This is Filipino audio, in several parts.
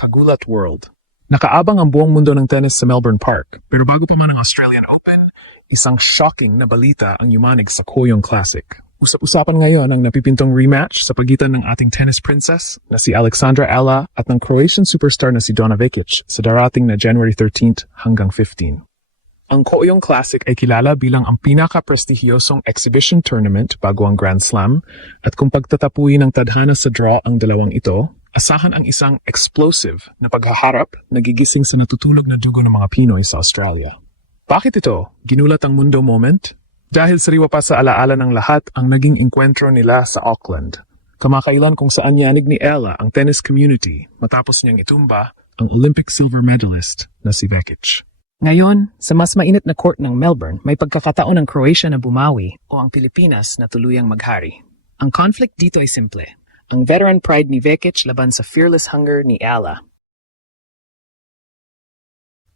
Kagulat World. Nakaabang ang buong mundo ng tennis sa Melbourne Park. Pero bago pa man ang Australian Open, isang shocking na balita ang yumanig sa Kooyong Classic. Usap-usapan ngayon ang napipintong rematch sa pagitan ng ating tennis princess na si Alexandra Ella at ng Croatian superstar na si Donna Vekic sa darating na January 13 hanggang 15. Ang Kooyong Classic ay kilala bilang ang pinaka-prestihiyosong exhibition tournament bago ang Grand Slam at kung pagtatapuin ng tadhana sa draw ang dalawang ito, asahan ang isang explosive na paghaharap na gigising sa natutulog na dugo ng mga Pinoy sa Australia. Bakit ito? Ginulat ang mundo moment? Dahil sariwa pa sa alaala ng lahat ang naging enkwentro nila sa Auckland. Kamakailan kung saan yanig ni Ella ang tennis community matapos niyang itumba ang Olympic silver medalist na si Vekic. Ngayon, sa mas mainit na court ng Melbourne, may pagkakataon ng Croatia na bumawi o ang Pilipinas na tuluyang maghari. Ang conflict dito ay simple. Ang veteran pride ni Vekic laban sa fearless hunger ni Ella.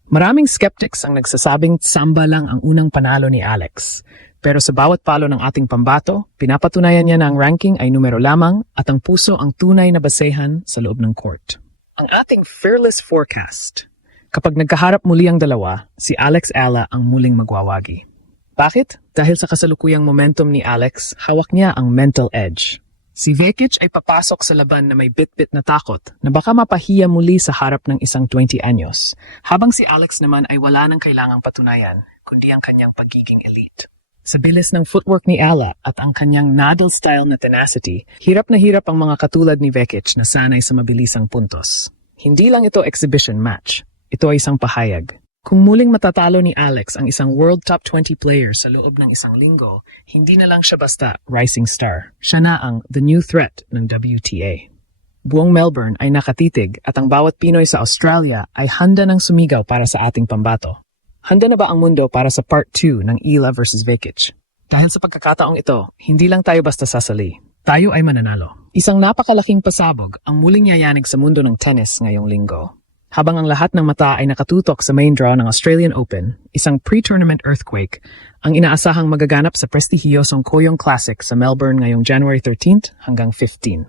Maraming skeptics ang nagsasabing samba lang ang unang panalo ni Alex. Pero sa bawat palo ng ating pambato, pinapatunayan niya na ang ranking ay numero lamang at ang puso ang tunay na basehan sa loob ng court. Ang ating fearless forecast. Kapag nagkaharap muli ang dalawa, si Alex Ella ang muling magwawagi. Bakit? Dahil sa kasalukuyang momentum ni Alex, hawak niya ang mental edge. Si Vekic ay papasok sa laban na may bit-bit na takot na baka mapahiya muli sa harap ng isang 20 anyos, habang si Alex naman ay wala nang kailangang patunayan, kundi ang kanyang pagiging elite. Sa bilis ng footwork ni Ella at ang kanyang Nadal-style na tenacity, hirap na hirap ang mga katulad ni Vekic na sanay sa mabilisang puntos. Hindi lang ito exhibition match. Ito ay isang pahayag. Kung muling matatalo ni Alex ang isang world top 20 player sa loob ng isang linggo, hindi na lang siya basta rising star. Siya na ang the new threat ng WTA. Buong Melbourne ay nakatitig at ang bawat Pinoy sa Australia ay handa ng sumigaw para sa ating pambato. Handa na ba ang mundo para sa part 2 ng Ella versus Vekic? Dahil sa pagkakataong ito, hindi lang tayo basta sasali. Tayo ay mananalo. Isang napakalaking pasabog ang muling yayanig sa mundo ng tennis ngayong linggo. Habang ang lahat ng mata ay nakatutok sa main draw ng Australian Open, isang pre-tournament earthquake ang inaasahang magaganap sa prestihiyosong Kooyong Classic sa Melbourne ngayong January 13 hanggang 15.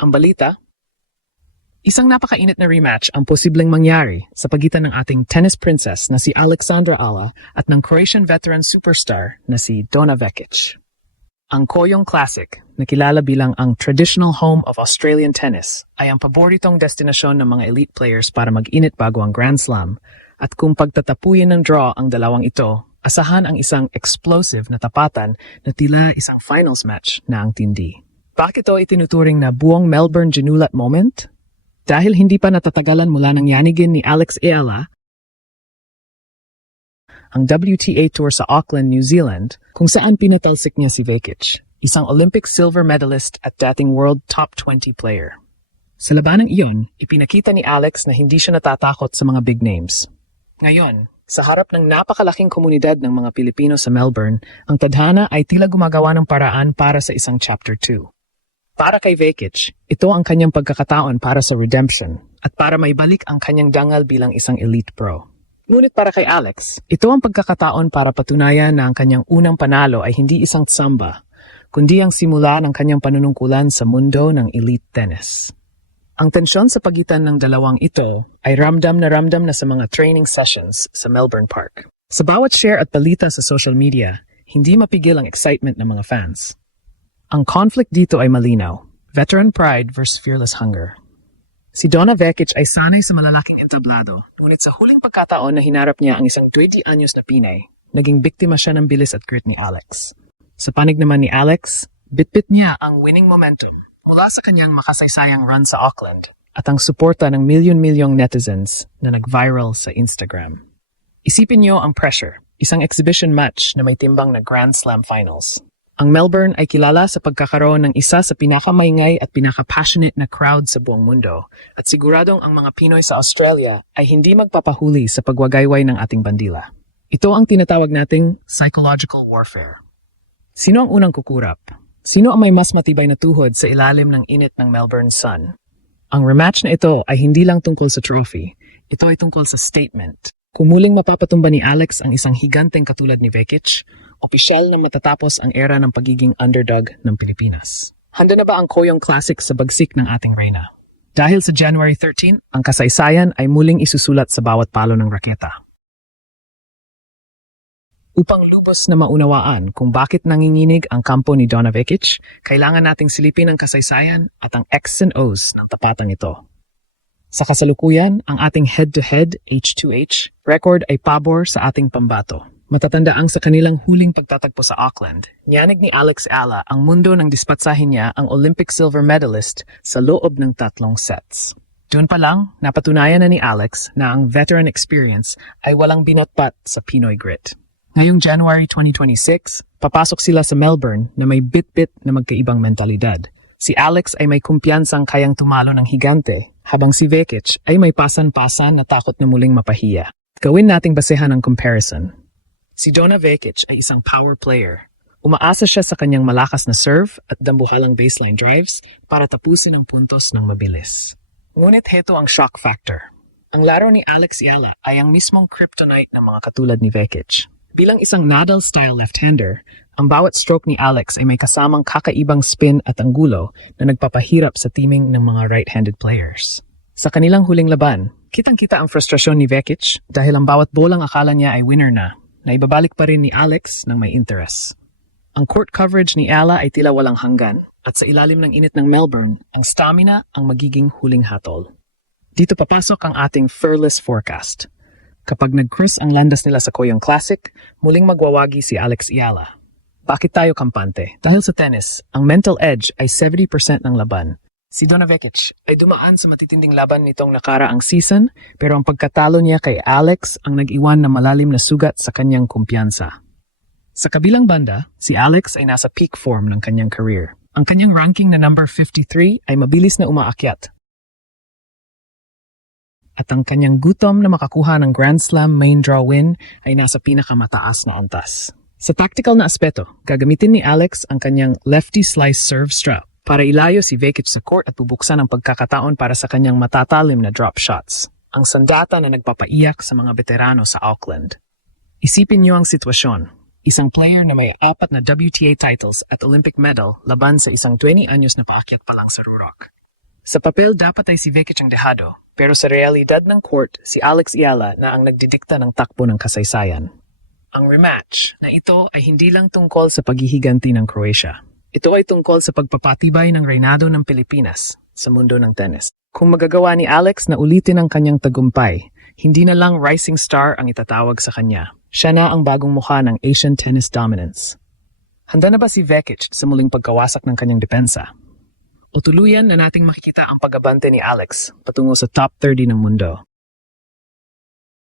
Ang balita? Isang napakainit na rematch ang posibleng mangyari sa pagitan ng ating tennis princess na si Alexandra Ella at ng Croatian veteran superstar na si Donna Vekic. Ang Kooyong Classic, na kilala bilang ang traditional home of Australian tennis, ay ang paboritong destinasyon ng mga elite players para mag-init bago ang Grand Slam. At kung pagtatapuyin ng draw ang dalawang ito, asahan ang isang explosive na tapatan na tila isang finals match na ang tindi. Bakit ito itinuturing na buong Melbourne ginulat moment? Dahil hindi pa natatagalan mula nang yanigin ni Alex Ella ang WTA Tour sa Auckland, New Zealand, kung saan pinatalsik niya si Vekic, isang Olympic silver medalist at dating world top 20 player. Sa labanang iyon, ipinakita ni Alex na hindi siya natatakot sa mga big names. Ngayon, sa harap ng napakalaking komunidad ng mga Pilipino sa Melbourne, ang tadhana ay tila gumagawa ng paraan para sa isang Chapter 2. Para kay Vekic, ito ang kanyang pagkakataon para sa redemption at para maibalik ang kanyang dangal bilang isang elite pro. Ngunit para kay Alex, ito ang pagkakataon para patunayan na ang kanyang unang panalo ay hindi isang tsamba, kundi ang simula ng kanyang panunungkulan sa mundo ng elite tennis. Ang tensyon sa pagitan ng dalawang ito ay ramdam na sa mga training sessions sa Melbourne Park. Sa bawat share at balita sa social media, hindi mapigil ang excitement ng mga fans. Ang conflict dito ay malinaw, veteran pride versus fearless hunger. Si Donna Vekic ay sanay sa malalaking entablado, ngunit sa huling pagkataon na hinarap niya ang isang 20 anyos na Pinay, naging biktima siya ng bilis at grit ni Alex. Sa panig naman ni Alex, bitbit niya ang winning momentum mula sa kanyang makasaysayang run sa Auckland at ang suporta ng milyon-milyong netizens na nag-viral sa Instagram. Isipin niyo ang pressure, isang exhibition match na may timbang na Grand Slam Finals. Ang Melbourne ay kilala sa pagkakaroon ng isa sa pinakamaingay at pinaka-passionate na crowd sa buong mundo at siguradong ang mga Pinoy sa Australia ay hindi magpapahuli sa pagwagayway ng ating bandila. Ito ang tinatawag nating psychological warfare. Sino ang unang kukurap? Sino ang may mas matibay na tuhod sa ilalim ng init ng Melbourne sun? Ang rematch na ito ay hindi lang tungkol sa trophy, ito ay tungkol sa statement. Kung muling mapapatumba ni Alex ang isang higanteng katulad ni Vekic, opisyal na matatapos ang era ng pagiging underdog ng Pilipinas. Handa na ba ang Kooyong Classic sa bagsik ng ating reyna? Dahil sa January 13, ang kasaysayan ay muling isusulat sa bawat palo ng raketa. Upang lubos na maunawaan kung bakit nanginginig ang kampo ni Donna Vekic, kailangan nating silipin ang kasaysayan at ang X's and O's ng tapatang ito. Sa kasalukuyan, ang ating head-to-head H2H record ay pabor sa ating pambato. Matatandaang sa kanilang huling pagtatagpo sa Auckland, niyanig ni Alex Ala ang mundo nang dispatsahin niya ang Olympic silver medalist sa loob ng 3 sets. Doon pa lang, napatunayan na ni Alex na ang veteran experience ay walang binatpat sa Pinoy grit. Ngayong January 2026, papasok sila sa Melbourne na may bit-bit na magkaibang mentalidad. Si Alex ay may kumpiyansang kayang tumalo ng higante, habang si Vekic ay may pasan-pasan na takot na muling mapahiya. Gawin nating basehan ang comparison. Si Donna Vekic ay isang power player. Umaasa siya sa kanyang malakas na serve at dambuhalang baseline drives para tapusin ang puntos ng mabilis. Ngunit heto ang shock factor. Ang laro ni Alex Yala ay ang mismong kryptonite ng mga katulad ni Vekic. Bilang isang Nadal-style left-hander, ang bawat stroke ni Alex ay may kasamang kakaibang spin at anggulo na nagpapahirap sa teaming ng mga right-handed players. Sa kanilang huling laban, kitang-kita ang frustrasyon ni Vekic dahil ang bawat bolang akala niya ay winner na ibabalik pa rin ni Alex ng may interest. Ang court coverage ni Ala ay tila walang hanggan at sa ilalim ng init ng Melbourne, ang stamina ang magiging huling hatol. Dito papasok ang ating Furless forecast. Kapag nag-cruise ang landas nila sa Koyong Classic, muling magwawagi si Alex Yala. Bakit tayo kampante? Dahil sa tennis, ang mental edge ay 70% ng laban. Si Donna Vekic ay dumaan sa matitinding laban nitong nakaraang season, pero ang pagkatalo niya kay Alex ang nag-iwan na malalim na sugat sa kanyang kumpiyansa. Sa kabilang banda, si Alex ay nasa peak form ng kanyang career. Ang kanyang ranking na number 53 ay mabilis na umaakyat. At ang kanyang gutom na makakuha ng Grand Slam main draw win ay nasa pinakamataas na antas. Sa tactical na aspeto, gagamitin ni Alex ang kanyang lefty slice serve strap para ilayo si Vekic sa court at bubuksan ang pagkakataon para sa kanyang matatalim na drop shots. Ang sandata na nagpapaiyak sa mga veterano sa Auckland. Isipin niyo ang sitwasyon. Isang player na may 4 na WTA titles at Olympic medal laban sa isang 20 anyos na paakyat pa lang sa Rurok. Sa papel dapat ay si Vekic ang dehado, pero sa realidad ng court, si Alex Yala na ang nagdidikta ng takbo ng kasaysayan. Ang rematch na ito ay hindi lang tungkol sa paghihiganti ng Croatia. Ito ay tungkol sa pagpapatibay ng reynado ng Pilipinas sa mundo ng tennis. Kung magagawa ni Alex na ulitin ang kanyang tagumpay, hindi na lang rising star ang itatawag sa kanya. Siya na ang bagong mukha ng Asian tennis dominance. Handa na ba si Vekic sa muling pagkawasak ng kanyang depensa? O tuluyan na nating makikita ang pag-abante ni Alex patungo sa top 30 ng mundo?